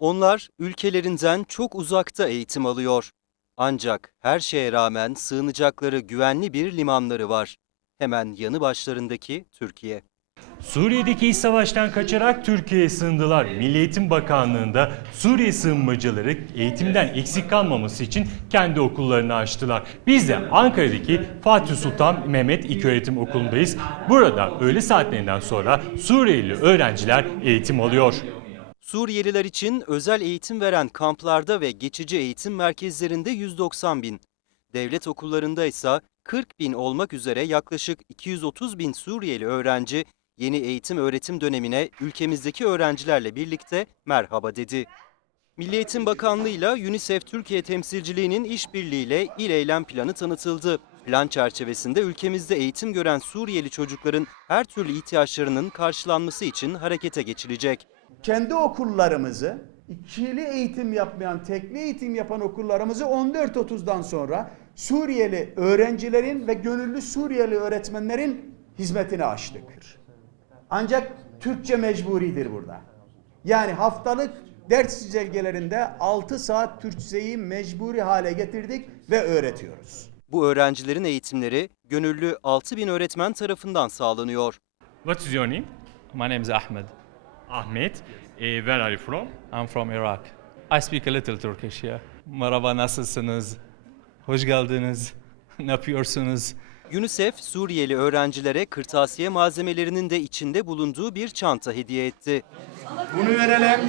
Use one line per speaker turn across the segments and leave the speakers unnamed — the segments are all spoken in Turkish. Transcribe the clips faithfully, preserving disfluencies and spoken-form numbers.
Onlar ülkelerinden çok uzakta eğitim alıyor. Ancak her şeye rağmen sığınacakları güvenli bir limanları var. Hemen yanı başlarındaki Türkiye.
Suriye'deki iç savaştan kaçarak Türkiye'ye sığındılar. Milli Eğitim Bakanlığı'nda Suriye sığınmacıları eğitimden eksik kalmaması için kendi okullarını açtılar. Biz de Ankara'daki Fatih Sultan Mehmet İlköğretim Okulu'ndayız. Burada öğle saatlerinden sonra Suriyeli öğrenciler eğitim alıyor.
Suriyeliler için özel eğitim veren kamplarda ve geçici eğitim merkezlerinde yüz doksan bin, devlet okullarında ise kırk bin olmak üzere yaklaşık iki yüz otuz bin Suriyeli öğrenci yeni eğitim öğretim dönemine ülkemizdeki öğrencilerle birlikte merhaba dedi. Milli Eğitim Bakanlığı ile UNICEF Türkiye temsilciliğinin işbirliğiyle İl Eylem Planı tanıtıldı. Plan çerçevesinde ülkemizde eğitim gören Suriyeli çocukların her türlü ihtiyaçlarının karşılanması için harekete geçilecek.
Kendi okullarımızı, ikili eğitim yapmayan, tekli eğitim yapan okullarımızı on dört otuzdan sonra Suriyeli öğrencilerin ve gönüllü Suriyeli öğretmenlerin hizmetine açtık. Ancak Türkçe mecburidir burada. Yani haftalık ders çizelgelerinde altı saat Türkçeyi mecburi hale getirdik ve öğretiyoruz.
Bu öğrencilerin eğitimleri gönüllü altı bin öğretmen tarafından sağlanıyor.
What is your name?
My name is Ahmed.
Ahmet. Eh, where are you from?
I'm from Iraq. I speak a little Turkish, yeah. Merhaba, nasılsınız? Hoş geldiniz. Ne yapıyorsunuz?
UNICEF Suriyeli öğrencilere kırtasiye malzemelerinin de içinde bulunduğu bir çanta hediye etti.
Bunu verelim.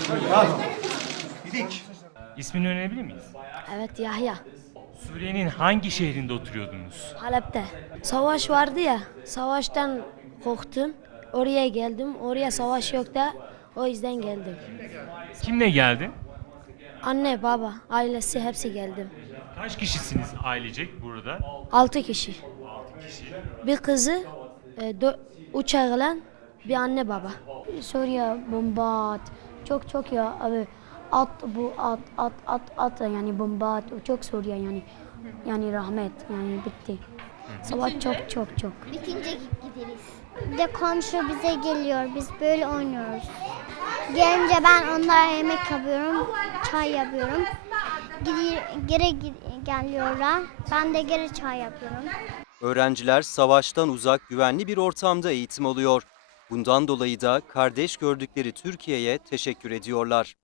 Gidik.
İsmini öğrenebilir miyiz?
Evet Yahya.
Suriye'nin hangi şehrinde oturuyordunuz?
Halep'te. Savaş vardı ya. Savaştan korktum. Oraya geldim. Oraya savaş yok da o yüzden geldim.
Kimle geldin?
Anne, baba, ailesi hepsi geldim.
Kaç kişisiniz ailecek burada?
Altı kişi. Bir kızı, e, dö- üç oğlan, bir anne baba. Suriye bomba at. Çok çok ya abi. At bu at at at at yani bomba at. Çok Suriye yani. Yani rahmet yani bitti. Savaş çok çok çok.
Bitince gideriz. Bir de komşu bize geliyor, biz böyle oynuyoruz. Gelince ben onlara yemek yapıyorum, çay yapıyorum. Geri, geri geliyorlar, ben de geri çay yapıyorum.
Öğrenciler savaştan uzak güvenli bir ortamda eğitim alıyor. Bundan dolayı da kardeş gördükleri Türkiye'ye teşekkür ediyorlar.